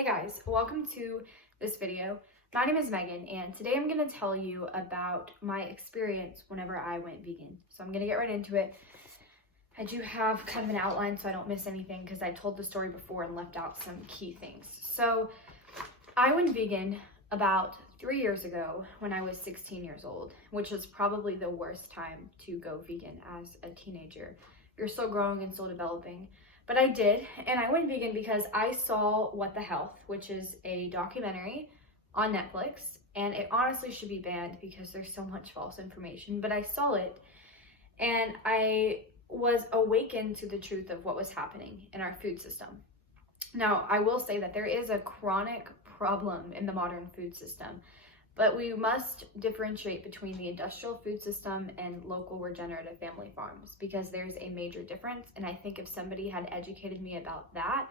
Hey guys, welcome to this video. My name is Megan and today I'm going to tell you about my experience whenever I went vegan. So I'm going to get right into it. I do have kind of an outline so I don't miss anything because I told the story before and left out some key things. So I went vegan about 3 years ago when I was 16 years old, which was probably the worst time to go vegan as a teenager. You're still growing and still developing. But I did, and I went vegan because I saw What the Health, which is a documentary on Netflix, and it honestly should be banned because there's so much false information, but I saw it, and I was awakened to the truth of what was happening in our food system. Now, I will say that there is a chronic problem in the modern food system, but we must differentiate between the industrial food system and local regenerative family farms because there's a major difference. And I think if somebody had educated me about that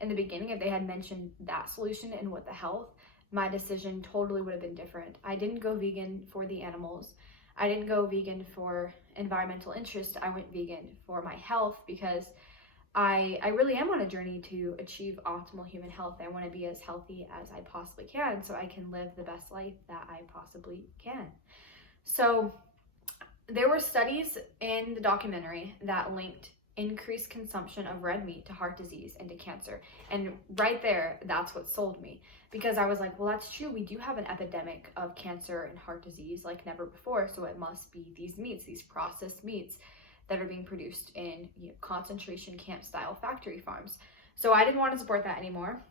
in the beginning, if they had mentioned that solution in What the Health, my decision totally would have been different. I didn't go vegan for the animals. I didn't go vegan for environmental interest. I went vegan for my health because I really am on a journey to achieve optimal human health. I want to be as healthy as I possibly can so I can live the best life that I possibly can. So there were studies in the documentary that linked increased consumption of red meat to heart disease and to cancer. And right there, that's what sold me because I was like, well, that's true. We do have an epidemic of cancer and heart disease like never before. So it must be these meats, these processed meats that are being produced in concentration camp style factory farms. So I didn't want to support that anymore.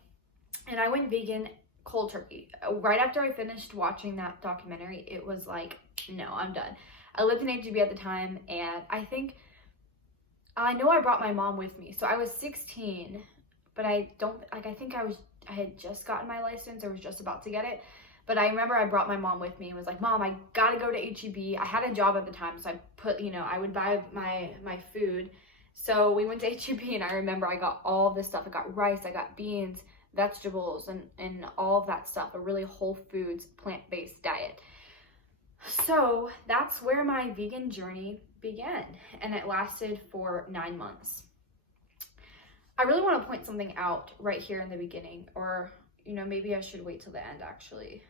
And I went vegan cold turkey. Right after I finished watching that documentary, it was like, no, I'm done. I lived in HEB at the time, and I know I brought my mom with me. So I was 16, but I had just gotten my license or was just about to get it. But I remember I brought my mom with me and was like, Mom, I gotta go to HEB. I had a job at the time, so I put, I would buy my food. So we went to HEB, and I remember I got all this stuff. I got rice, I got beans, vegetables, and all of that stuff, a really whole foods, plant-based diet. So that's where my vegan journey began, and it lasted for 9 months. I really want to point something out right here in the beginning, or, maybe I should wait till the end, actually.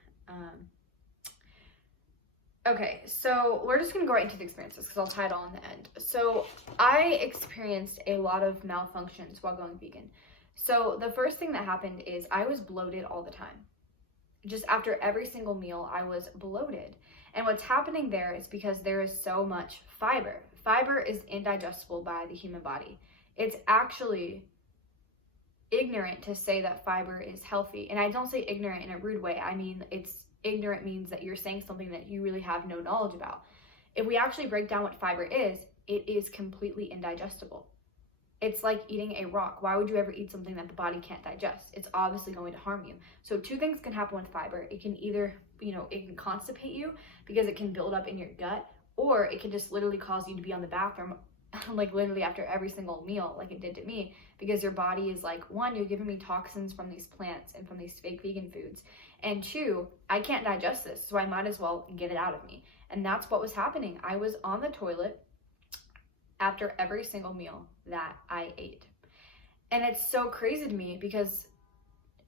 Okay, so we're just going to go right into the experiences because I'll tie it all in the end. So I experienced a lot of malfunctions while going vegan. So the first thing that happened is I was bloated all the time. Just after every single meal, I was bloated. And what's happening there is because there is so much fiber. Fiber is indigestible by the human body. It's actually ignorant to say that fiber is healthy. And I don't say ignorant in a rude way. I mean, ignorant means that you're saying something that you really have no knowledge about. If we actually break down what fiber is, it is completely indigestible. It's like eating a rock. Why would you ever eat something that the body can't digest? It's obviously going to harm you. So two things can happen with fiber. It can either, it can constipate you because it can build up in your gut, or it can just literally cause you to be on the bathroom like literally after every single meal, like it did to me, because your body is like, one, you're giving me toxins from these plants and from these fake vegan foods, and two, I can't digest this, so I might as well get it out of me. And that's what was happening. I was on the toilet after every single meal that I ate. And it's so crazy to me because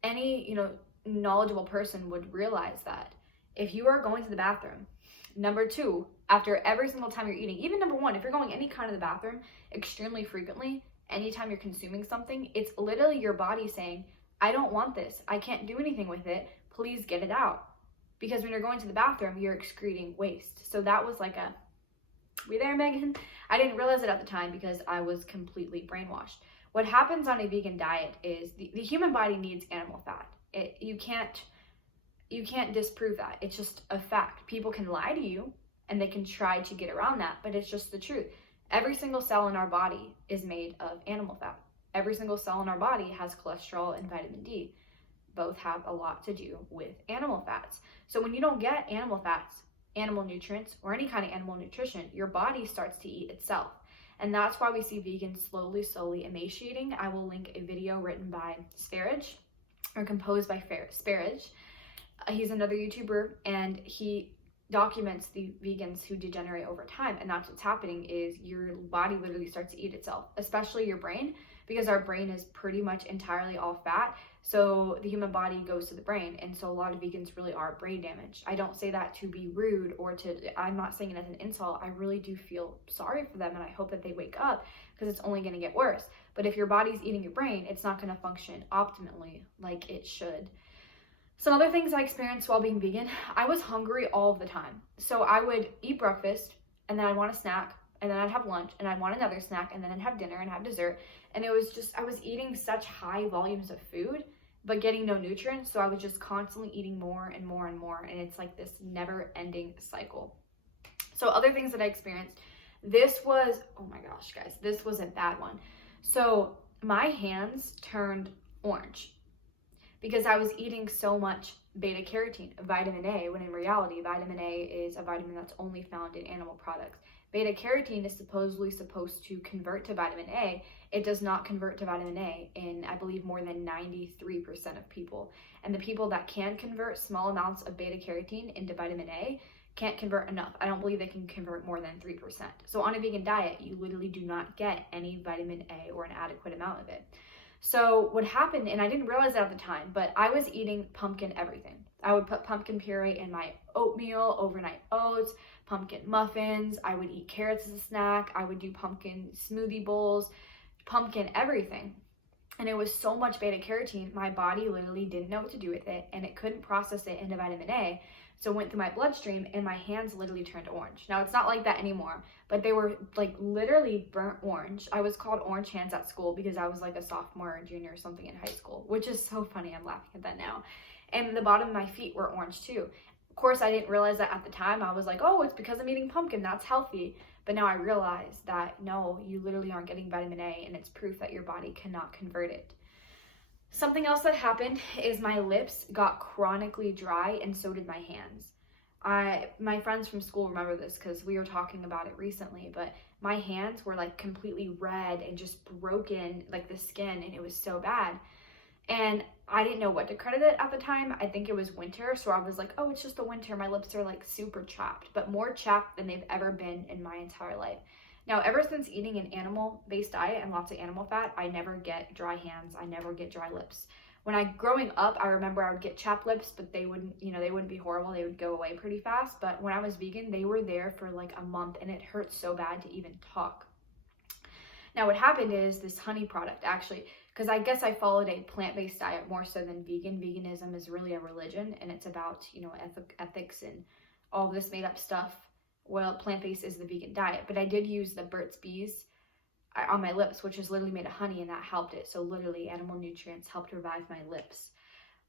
any, knowledgeable person would realize that if you are going to the bathroom, number two, after every single time you're eating, even number one, if you're going any kind of the bathroom extremely frequently, anytime you're consuming something, it's literally your body saying, I don't want this. I can't do anything with it. Please get it out. Because when you're going to the bathroom, you're excreting waste. So that was like we there, Megan? I didn't realize it at the time because I was completely brainwashed. What happens on a vegan diet is the human body needs animal fat. You can't disprove that. It's just a fact. People can lie to you and they can try to get around that, but it's just the truth. Every single cell in our body is made of animal fat. Every single cell in our body has cholesterol and vitamin D. Both have a lot to do with animal fats. So when you don't get animal fats, animal nutrients, or any kind of animal nutrition, your body starts to eat itself. And that's why we see vegans slowly emaciating. I will link a video written by Sparage, or composed by Sparage. He's another YouTuber, and he documents the vegans who degenerate over time. And that's what's happening is your body literally starts to eat itself, especially your brain, because our brain is pretty much entirely all fat. So the human body goes to the brain. And so a lot of vegans really are brain damaged. I don't say that to be rude or I'm not saying it as an insult. I really do feel sorry for them, and I hope that they wake up, because it's only going to get worse. But if your body's eating your brain, it's not going to function optimally like it should. Some other things I experienced while being vegan, I was hungry all of the time. So I would eat breakfast, and then I'd want a snack, and then I'd have lunch, and I'd want another snack, and then I'd have dinner and have dessert. And it was just, I was eating such high volumes of food, but getting no nutrients. So I was just constantly eating more and more and more. And it's like this never ending cycle. So other things that I experienced, this was, oh my gosh, guys, this was a bad one. So my hands turned orange because I was eating so much beta carotene, vitamin A, when in reality, vitamin A is a vitamin that's only found in animal products. Beta carotene is supposed to convert to vitamin A. It does not convert to vitamin A in, I believe, more than 93% of people. And the people that can convert small amounts of beta carotene into vitamin A can't convert enough. I don't believe they can convert more than 3%. So on a vegan diet, you literally do not get any vitamin A or an adequate amount of it. So what happened, and I didn't realize that at the time, but I was eating pumpkin everything. I would put pumpkin puree in my oatmeal, overnight oats, pumpkin muffins. I would eat carrots as a snack. I would do pumpkin smoothie bowls, pumpkin everything. And it was so much beta carotene, my body literally didn't know what to do with it, and it couldn't process it into vitamin A. So it went through my bloodstream, and my hands literally turned orange. Now, it's not like that anymore, but they were like literally burnt orange. I was called orange hands at school because I was like a sophomore or junior or something in high school, which is so funny. I'm laughing at that now. And the bottom of my feet were orange too. Of course, I didn't realize that at the time. I was like, oh, it's because I'm eating pumpkin. That's healthy. But now I realize that no, you literally aren't getting vitamin A, and it's proof that your body cannot convert it. Something else that happened is my lips got chronically dry, and so did my hands. My friends from school remember this because we were talking about it recently, but my hands were like completely red and just broken, like the skin, and it was so bad. And I didn't know what to credit it at the time. I think it was winter, so I was like, oh, it's just the winter. My lips are like super chapped, but more chapped than they've ever been in my entire life. Now, ever since eating an animal-based diet and lots of animal fat, I never get dry hands. I never get dry lips. Growing up, I remember I would get chapped lips, but they wouldn't be horrible. They would go away pretty fast. But when I was vegan, they were there for like a month, and it hurt so bad to even talk. Now, what happened is this honey product, actually, because I guess I followed a plant-based diet more so than vegan. Veganism is really a religion, and it's about, ethics and all this made-up stuff. Well, plant-based is the vegan diet, but I did use the Burt's Bees on my lips, which is literally made of honey, and that helped it. So literally animal nutrients helped revive my lips.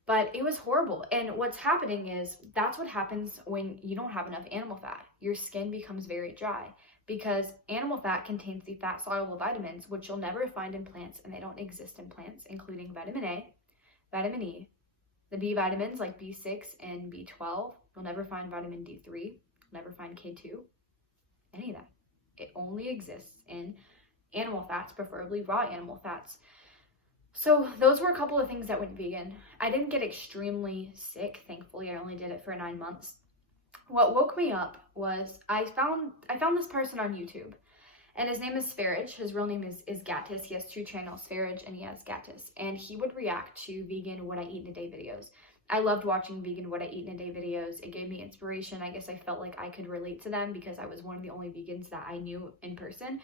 But it was horrible. And what's happening is that's what happens when you don't have enough animal fat. Your skin becomes very dry because animal fat contains the fat-soluble vitamins, which you'll never find in plants, and they don't exist in plants, including vitamin A, vitamin E, the B vitamins like B6 and B12. You'll never find vitamin D3. Never find K2, any of that. It only exists in animal fats, preferably raw animal fats. So those were a couple of things that went vegan. I didn't get extremely sick, thankfully. I only did it for 9 months. What woke me up was I found this person on YouTube, and his name is Sfarage. His real name is Gattis. He has 2 channels, Sfarage and he has Gattis, and he would react to vegan what I eat in a day videos. I loved watching vegan what I eat in a day videos. It gave me inspiration. I guess I felt like I could relate to them because I was one of the only vegans that I knew in person.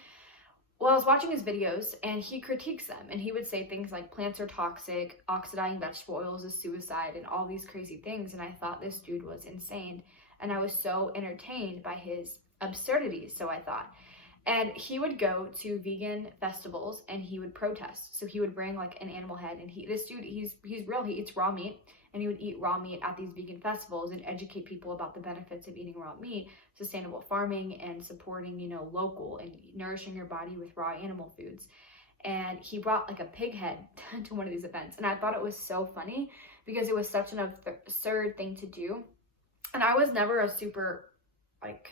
Well, I was watching his videos, and he critiques them, and he would say things like plants are toxic, oxidizing vegetable oils is suicide, and all these crazy things, and I thought this dude was insane, and I was so entertained by his absurdities, so I thought. And he would go to vegan festivals, and he would protest. So he would bring like an animal head, and he's real, he eats raw meat, and he would eat raw meat at these vegan festivals and educate people about the benefits of eating raw meat, sustainable farming, and supporting, local and nourishing your body with raw animal foods. And he brought like a pig head to one of these events, and I thought it was so funny because it was such an absurd thing to do. And I was never a super like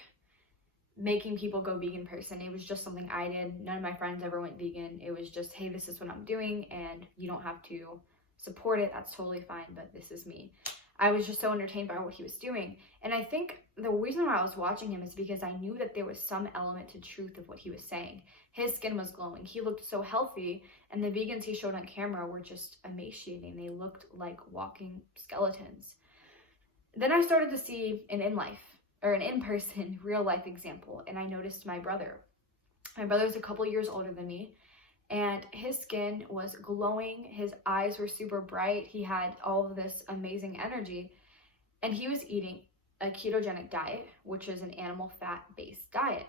making people go vegan person. It was just something I did. None of my friends ever went vegan. It was just, hey, this is what I'm doing, and you don't have to support it. That's totally fine, but this is me. I was just so entertained by what he was doing. And I think the reason why I was watching him is because I knew that there was some element to truth of what he was saying. His skin was glowing. He looked so healthy, and the vegans he showed on camera were just emaciating. They looked like walking skeletons. Then I started to see an in-person, real-life example, and I noticed my brother. My brother's a couple years older than me, and his skin was glowing. His eyes were super bright. He had all of this amazing energy, and he was eating a ketogenic diet, which is an animal fat-based diet.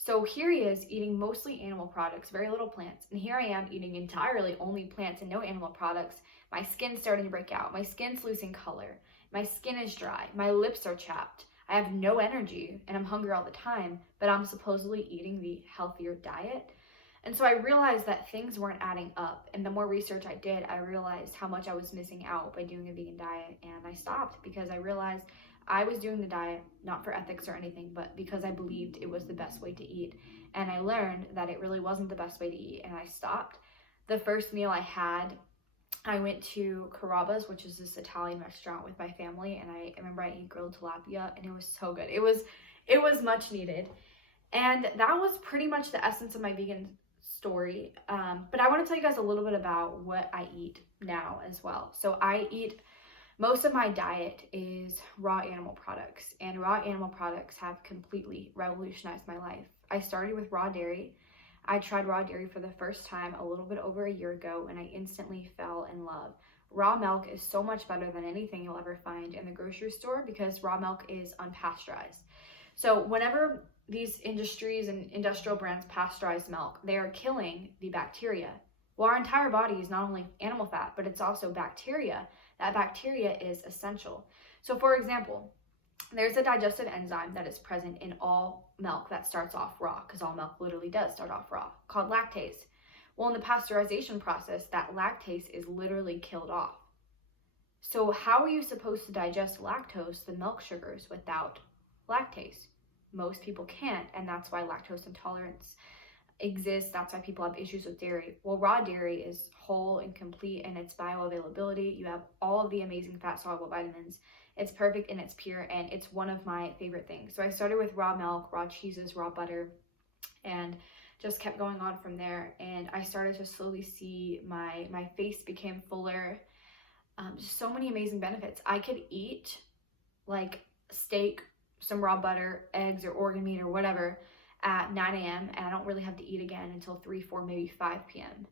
So here he is eating mostly animal products, very little plants. And here I am eating entirely only plants and no animal products. My skin's starting to break out. My skin's losing color. My skin is dry. My lips are chapped. I have no energy and I'm hungry all the time, but I'm supposedly eating the healthier diet. And so I realized that things weren't adding up. And the more research I did, I realized how much I was missing out by doing a vegan diet. And I stopped because I realized I was doing the diet not for ethics or anything, but because I believed it was the best way to eat. And I learned that it really wasn't the best way to eat, and I stopped. The first meal I had, I went to Carrabba's, which is this Italian restaurant with my family, and I remember I ate grilled tilapia, and it was so good. It was much needed. And that was pretty much the essence of my vegan story. But I want to tell you guys a little bit about what I eat now as well. So most of my diet is raw animal products, and raw animal products have completely revolutionized my life. I started with raw dairy. I tried raw dairy for the first time a little bit over a year ago, and I instantly fell in love. Raw milk is so much better than anything you'll ever find in the grocery store because raw milk is unpasteurized. So whenever these industries and industrial brands pasteurize milk, they are killing the bacteria. Well, our entire body is not only animal fat, but it's also bacteria. That bacteria is essential. So for example, there's a digestive enzyme that is present in all milk that starts off raw, because all milk literally does start off raw, called lactase. Well, in the pasteurization process, that lactase is literally killed off. So how are you supposed to digest lactose, the milk sugars, without lactase? Most people can't, and that's why lactose intolerance exists. That's why people have issues with dairy. Well, raw dairy is whole and complete in its bioavailability. You have all of the amazing fat soluble vitamins. It's perfect and it's pure, and it's one of my favorite things. So I started with raw milk, raw cheeses, raw butter, and just kept going on from there. And I started to slowly see my face became fuller. Just so many amazing benefits. I could eat like steak, some raw butter, eggs, or organ meat or whatever at 9 a.m. and I don't really have to eat again until 3, 4, maybe 5 p.m.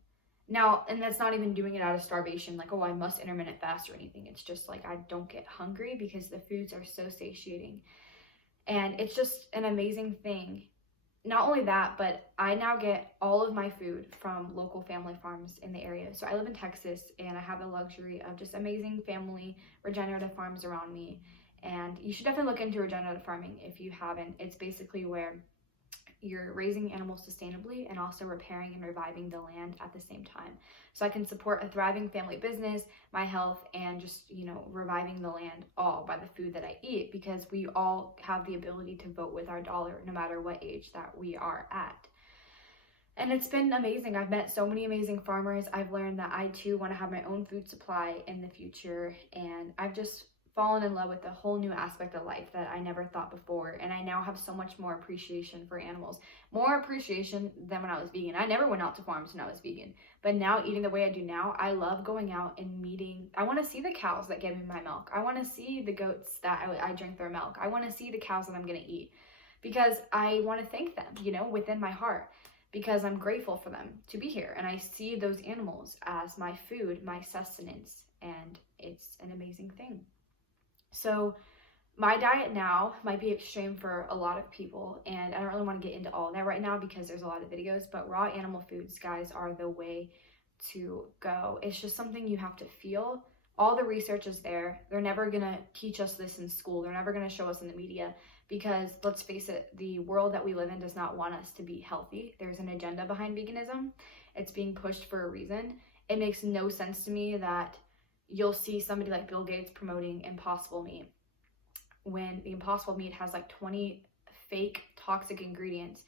Now, and that's not even doing it out of starvation, like, oh, I must intermittent fast or anything. It's just like I don't get hungry because the foods are so satiating. And it's just an amazing thing. Not only that, but I now get all of my food from local family farms in the area. So I live in Texas, and I have the luxury of just amazing family regenerative farms around me. And you should definitely look into regenerative farming if you haven't. It's basically where you're raising animals sustainably and also repairing and reviving the land at the same time. So I can support a thriving family business, my health, and just, reviving the land all by the food that I eat, because we all have the ability to vote with our dollar no matter what age that we are at. And it's been amazing. I've met so many amazing farmers. I've learned that I too want to have my own food supply in the future, and I've just fallen in love with a whole new aspect of life that I never thought before. And I now have so much more appreciation for animals, more appreciation than when I was vegan. I never went out to farms when I was vegan, but now eating the way I do now, I love going out and meeting. I want to see the cows that give me my milk. I want to see the goats that I drink their milk. I want to see the cows that I'm going to eat, because I want to thank them, within my heart, because I'm grateful for them to be here. And I see those animals as my food, my sustenance, and it's an amazing thing. So my diet now might be extreme for a lot of people, and I don't really want to get into all that right now because there's a lot of videos, but raw animal foods, guys, are the way to go. It's just something you have to feel. All the research is there. They're never going to teach us this in school. They're never going to show us in the media, because let's face it, the world that we live in does not want us to be healthy. There's an agenda behind veganism. It's being pushed for a reason. It makes no sense to me that you'll see somebody like Bill Gates promoting Impossible meat when the Impossible meat has like 20 fake toxic ingredients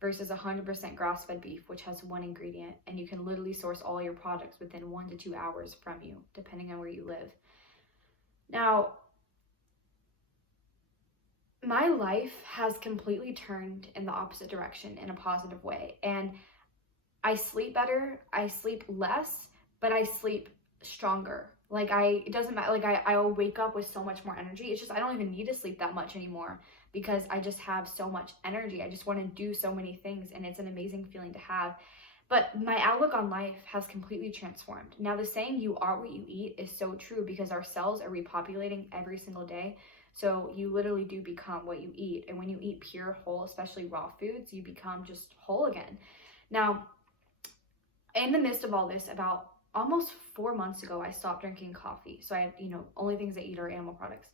versus 100% grass-fed beef, which has one ingredient, and you can literally source all your products within 1 to 2 hours from you, depending on where you live. Now, my life has completely turned in the opposite direction in a positive way. And I sleep better, I sleep less, but I sleep stronger. Like it doesn't matter, like I'll wake up with so much more energy. It's just, I don't even need to sleep that much anymore because I just have so much energy. I just want to do so many things, and it's an amazing feeling to have. But my outlook on life has completely transformed. Now, the saying, you are what you eat, is so true because our cells are repopulating every single day. So you literally do become what you eat. And when you eat pure, whole, especially raw foods, you become just whole again. Now, in the midst of all this, about almost 4 months ago, I stopped drinking coffee. So I, only things I eat are animal products.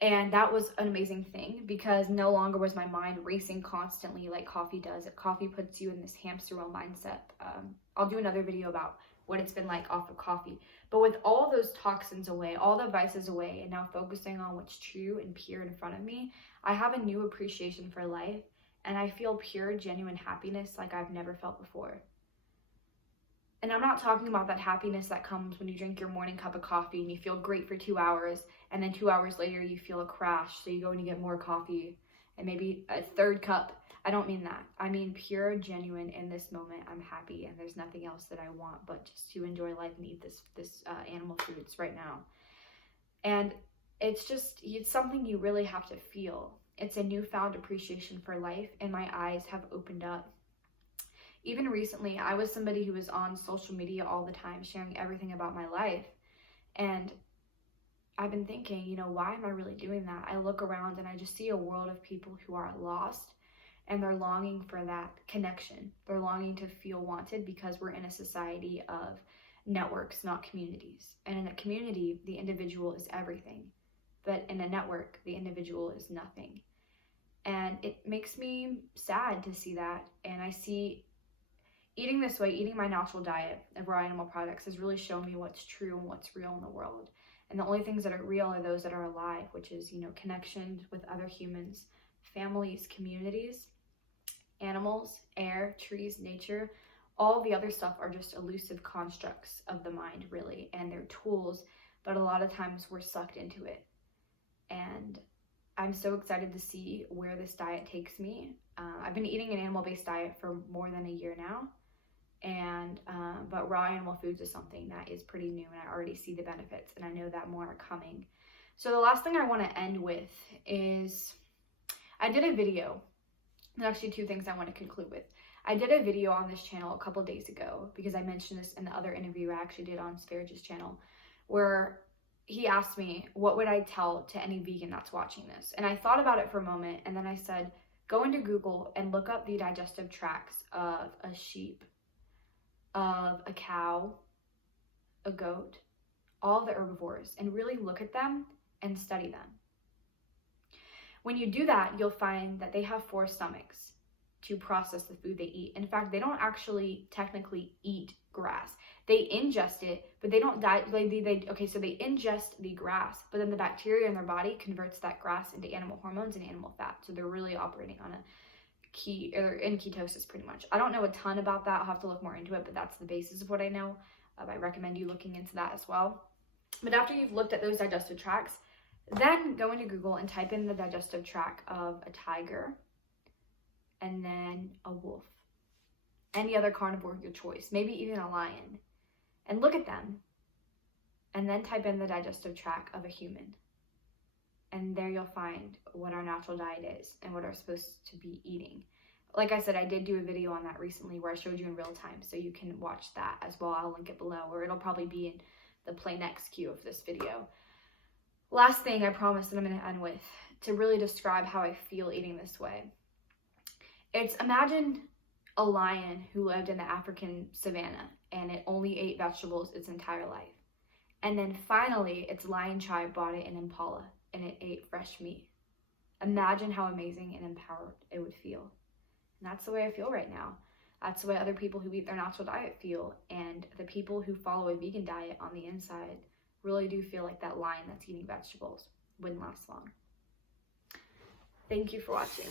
And that was an amazing thing because no longer was my mind racing constantly like coffee does. Coffee puts you in this hamster wheel mindset. I'll do another video about what it's been like off of coffee. But with all those toxins away, all the vices away, and now focusing on what's true and pure in front of me, I have a new appreciation for life, and I feel pure, genuine happiness like I've never felt before. And I'm not talking about that happiness that comes when you drink your morning cup of coffee and you feel great for 2 hours, and then 2 hours later you feel a crash, so you go and you get more coffee and maybe a third cup. I don't mean that. I mean pure, genuine, in this moment, I'm happy and there's nothing else that I want but just to enjoy life and eat this animal foods right now. And it's something you really have to feel. It's a newfound appreciation for life, and my eyes have opened up. Even recently, I was somebody who was on social media all the time, sharing everything about my life. And I've been thinking, why am I really doing that? I look around and I just see a world of people who are lost, and they're longing for that connection. They're longing to feel wanted because we're in a society of networks, not communities. And in a community, the individual is everything. But in a network, the individual is nothing. And it makes me sad to see that. And I see eating this way, eating my natural diet of raw animal products, has really shown me what's true and what's real in the world. And the only things that are real are those that are alive, which is, connection with other humans, families, communities, animals, air, trees, nature. All the other stuff are just elusive constructs of the mind, really, and they're tools, but a lot of times we're sucked into it. And I'm so excited to see where this diet takes me. I've been eating an animal-based diet for more than a year now. But raw animal foods is something that is pretty new, and I already see the benefits, and I know that more are coming. So the last thing I want to end with is I did a video. There's actually two things I want to conclude with. I did a video on this channel a couple days ago because I mentioned this in the other interview I actually did on Sparage's channel, where he asked me, what would I tell to any vegan that's watching this? And I thought about it for a moment, and then I said, go into Google and look up the digestive tracts of a sheep, of a cow, a goat, all the herbivores, and really look at them and study them. When you do that, you'll find that they have 4 stomachs to process the food they eat. In fact, they don't actually technically eat grass. They ingest it, but they don't die. So they ingest the grass, but then the bacteria in their body converts that grass into animal hormones and animal fat. So they're really operating on in ketosis pretty much. I don't know a ton about that. I'll have to look more into it, but that's the basis of what I know. I recommend you looking into that as well. But after you've looked at those digestive tracts, then go into Google and type in the digestive tract of a tiger, and then a wolf, any other carnivore of your choice, maybe even a lion, and look at them, and then type in the digestive tract of a human. And there you'll find what our natural diet is and what we're supposed to be eating. Like I said, I did do a video on that recently where I showed you in real time, so you can watch that as well. I'll link it below, or it'll probably be in the play next queue of this video. Last thing I promise that I'm going to end with, to really describe how I feel eating this way. It's, imagine a lion who lived in the African savannah and it only ate vegetables its entire life. And then finally, its lion tribe bought it an impala and it ate fresh meat. Imagine how amazing and empowered it would feel. And that's the way I feel right now. That's the way other people who eat their natural diet feel. And the people who follow a vegan diet on the inside really do feel like that lion that's eating vegetables wouldn't last long. Thank you for watching.